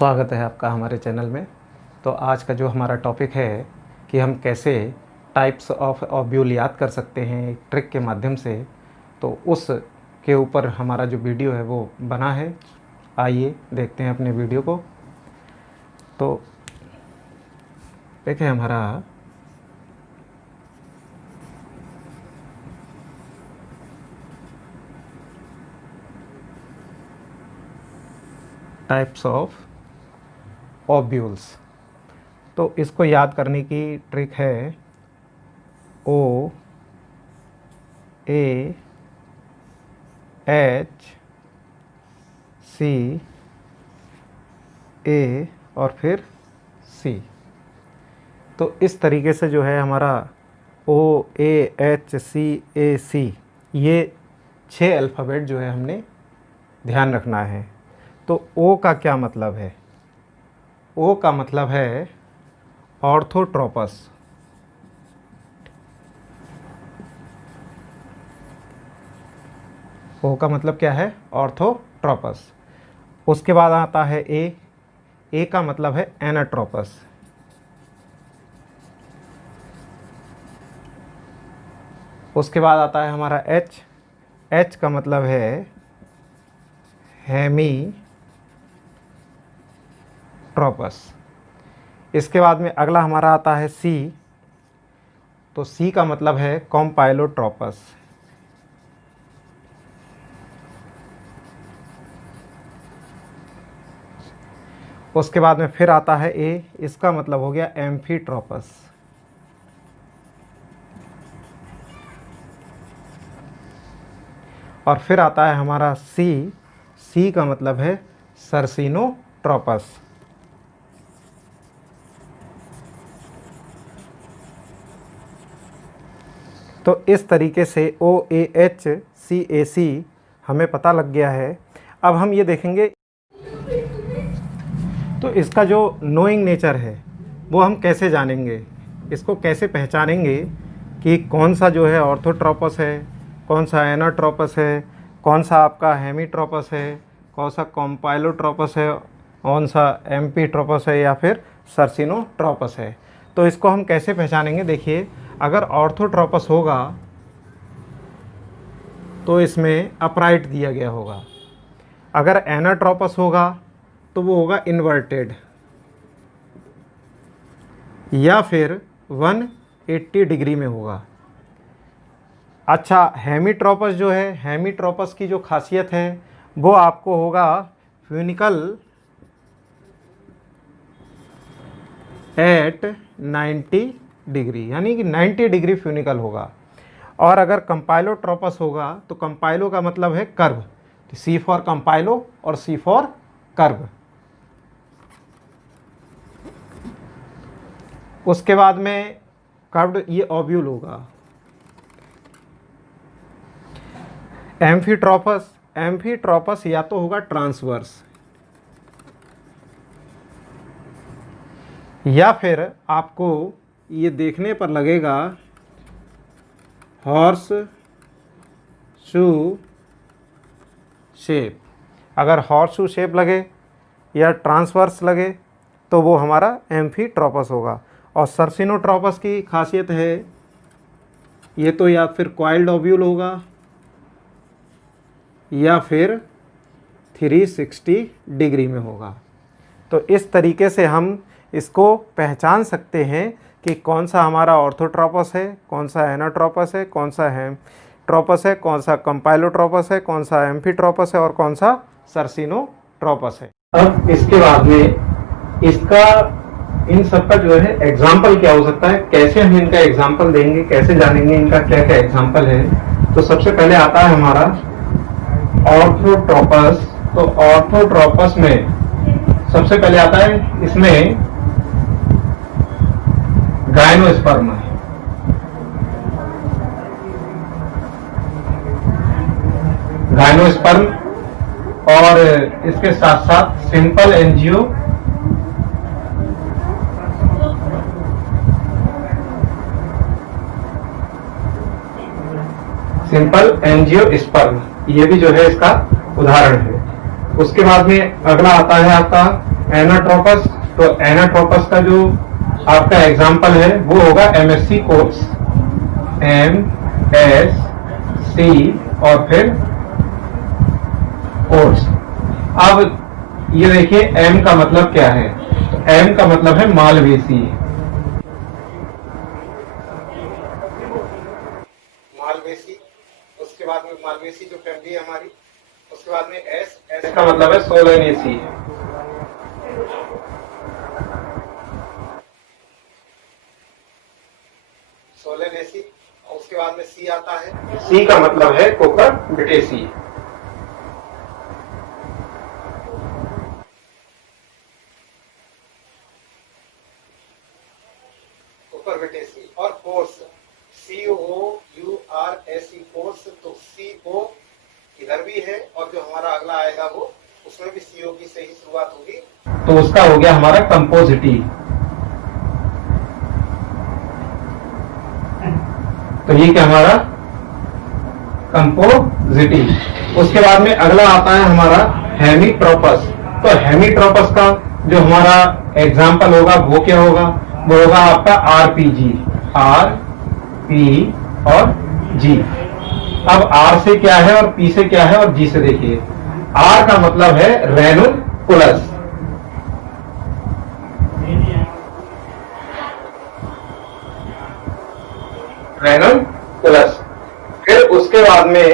स्वागत है आपका हमारे चैनल में। तो आज का जो हमारा टॉपिक है कि हम कैसे टाइप्स ऑफ ओव्यूल याद कर सकते हैं एक ट्रिक के माध्यम से, तो उस के ऊपर हमारा जो वीडियो है वो बना है। आइए देखते हैं अपने वीडियो को। तो देखें हमारा टाइप्स ऑफ ओव्यूल्स। तो इसको याद करने की ट्रिक है O A H C A और फिर C। तो इस तरीके से जो है हमारा O A H C A C, ये 6 अल्फ़ाबेट जो है हमने ध्यान रखना है। तो O का क्या मतलब है? O का मतलब है ऑर्थोट्रोपस। O का मतलब क्या है? ऑर्थोट्रोपस। उसके बाद आता है A का मतलब है एनाट्रोपस। उसके बाद आता है हमारा H का मतलब है हेमी ट्रोपस। इसके बाद में अगला हमारा आता है C। तो C का मतलब है कॉम्पाइलोट्रोपस। उसके बाद में फिर आता है A, इसका मतलब हो गया एम्फीट्रोपस। और फिर आता है हमारा C का मतलब है सर्सिनोट्रोपस। तो इस तरीके से OAHCAC हमें पता लग गया है। अब हम ये देखेंगे, तो इसका जो नोइंग नेचर है वो हम कैसे जानेंगे, इसको कैसे पहचानेंगे कि कौन सा जो है ऑर्थोट्रोपस है, कौन सा एनाट्रोपस है, कौन सा आपका हेमीट्रोपस है, कौन सा कॉम्पाइलोट्रोपस है, कौन सा एम्फीट्रोपस है या फिर सर्सिनोट्रोपस है। तो इसको हम कैसे पहचानेंगे? देखिए, अगर ऑर्थोट्रोपस होगा तो इसमें अपराइट दिया गया होगा। अगर एनाट्रोपस होगा तो वो होगा इन्वर्टेड या फिर 180 डिग्री में होगा। अच्छा, हेमीट्रोपस जो है, हेमीट्रोपस की जो खासियत है वो आपको होगा फ्यूनिकल एट 90 डिग्री, यानी कि 90 डिग्री फ्यूनिकल होगा। और अगर कंपाइलोट्रोपस होगा तो कंपाइलो का मतलब है कर्व, तो C फॉर कंपाइलो और C फॉर कर्व। उसके बाद में कर्व्ड ये ओव्यूल होगा। एम्फीट्रोपस या तो होगा ट्रांसवर्स या फिर आपको ये देखने पर लगेगा हॉर्स शू शेप। अगर हॉर्स शू शेप लगे या ट्रांसवर्स लगे तो वो हमारा एम्फीट्रोपस होगा। और सर्सिनोट्रोपस की खासियत है ये तो या फिर कॉइल्ड ओव्यूल होगा या फिर 360 डिग्री में होगा। तो इस तरीके से हम इसको पहचान सकते हैं कि कौन सा हमारा ऑर्थोट्रोपस है, कौन सा एनाट्रोपस है, कौन सा हेमीट्रोपस है, कौन सा कंपाइलोट्रोपस है, कौन सा एम्फीट्रोपस है और कौन सा सर्सिनोट्रोपस है। अब इसके बाद में इसका इन सब का जो है एग्जाम्पल क्या हो सकता है, कैसे हम इनका एग्जाम्पल देंगे, कैसे जानेंगे इनका क्या क्या एग्जाम्पल है। तो सबसे पहले आता है हमारा ऑर्थोट्रोपस। तो ऑर्थोट्रोपस में सबसे पहले आता है इसमें गायनोस्पर्म है। गायनोस्पर्म और इसके साथ साथ सिंपल एंजियो एंजियोस्पर्म, ये भी जो है इसका उदाहरण है। उसके बाद में अगला आता है आपका एनाट्रोपस, तो एनाट्रोपस का जो आपका एग्जाम्पल है वो होगा MSC कोर्स, MSC और फिर कोर्स। अब ये देखिए M का मतलब क्या है, तो M का मतलब है मालवेसी। मालवेसी, उसके बाद में मालवेसी जो फैमिली है हमारी, उसके बाद में S का मतलब है सोलेनेसी। सोलेनेसी, उसके बाद में C आता है, C का मतलब है कुकुरबिटेसी। कुकुरबिटेसी और कोर्स, COURSE कोर्स, तो C को इधर भी है और जो हमारा अगला आएगा वो उसमें भी CO की से ही शुरुआत होगी, तो उसका हो गया हमारा कंपोजिटी। तो ये क्या हमारा कंपोजिटी। उसके बाद में अगला आता है हमारा हेमीट्रोपस। तो हेमीट्रोपस का जो हमारा एग्जाम्पल होगा वो क्या होगा, वो होगा आपका RPG, RP और G। अब R से क्या है और P से क्या है और G से देखिए। R का मतलब है रेनुकुलस, रेनुकुलस। फिर उसके बाद में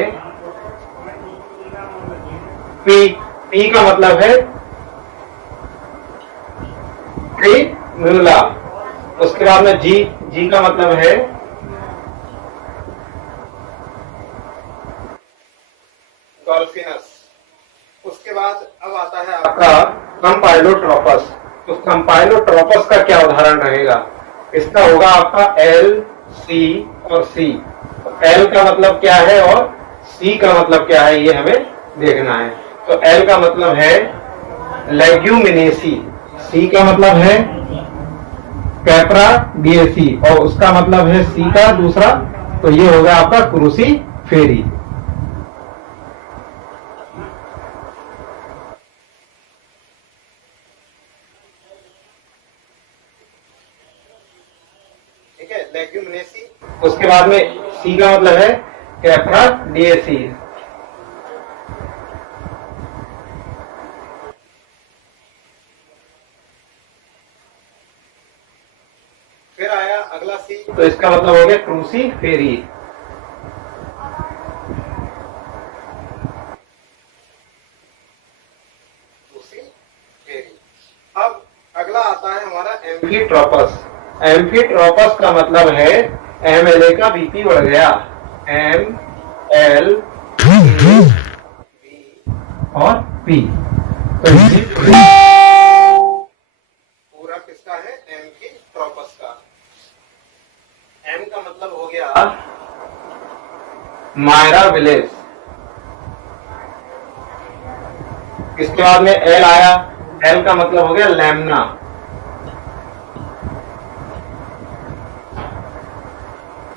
P का मतलब है ट्रिम्युला। उसके बाद में G का मतलब है डॉल्फिनस। उसके बाद अब आता है आपका कंपाइलोट्रोपस। तो कंपाइलोट्रोपस का क्या उदाहरण रहेगा, इसका होगा आपका L, C और C। तो L का मतलब क्या है और C का मतलब क्या है ये हमें देखना है। तो L का मतलब है लेग्यूमिनेसी, C का मतलब है कैप्राबिएसी और उसका मतलब है C का दूसरा, तो ये होगा आपका क्रूसीफेरी। ठीक है, लेग्यूमिनेसी। उसके बाद में C का मतलब है कैप्राबिएसी। फिर आया अगला C, तो इसका मतलब हो गया क्रूसीफेरी। अब अगला आता है हमारा एम्फीट्रोपस। एम्फीट्रोपस का मतलब है MLA का BP बढ़ गया, ML और P। तो पूरा किसका है, एम्फीट्रोपस का। M का मतलब हो गया मायराविलिस। इसके बाद में L आया, L का मतलब हो गया लैम्ना।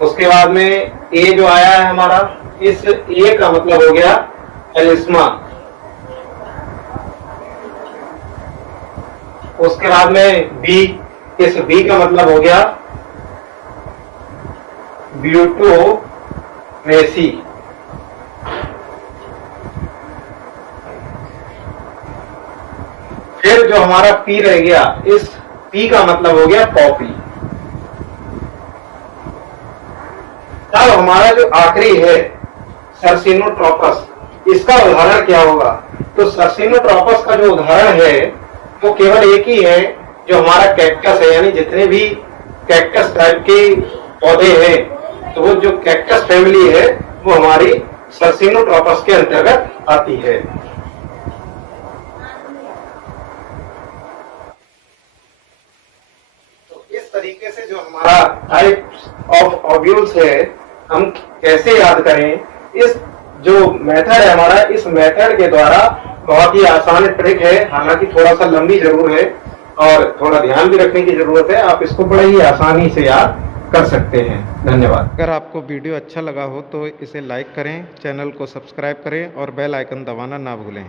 उसके बाद में A जो आया है हमारा, इस A का मतलब हो गया एलिस्मा। उसके बाद में B, इस B का मतलब हो गया ब्यूटोमेसी। फिर जो हमारा P रह गया, इस P का मतलब हो गया पॉपी। अब हमारा जो आखिरी है सर्सिनोट्रोपस, इसका उदाहरण क्या होगा। तो सर्सिनोट्रोपस का जो उदाहरण है वो केवल एक ही है, जो हमारा कैक्टस है, यानी जितने भी कैक्टस टाइप के पौधे हैं, तो वो जो कैक्टस फैमिली है वो हमारी सर्सिनोट्रोपस के अंतर्गत आती है। तो इस तरीके से जो हमारा टाइप्स ऑफ ओव्यूल्स है, हम कैसे याद करें, इस जो मेथड है हमारा, इस मेथड के द्वारा बहुत ही आसान ट्रिक है, हालांकि थोड़ा सा लंबी जरूर है और थोड़ा ध्यान भी रखने की जरूरत है। आप इसको बड़े ही आसानी से याद कर सकते हैं। धन्यवाद। अगर आपको वीडियो अच्छा लगा हो तो इसे लाइक करें, चैनल को सब्सक्राइब करें और बेल आइकन दबाना ना भूलें।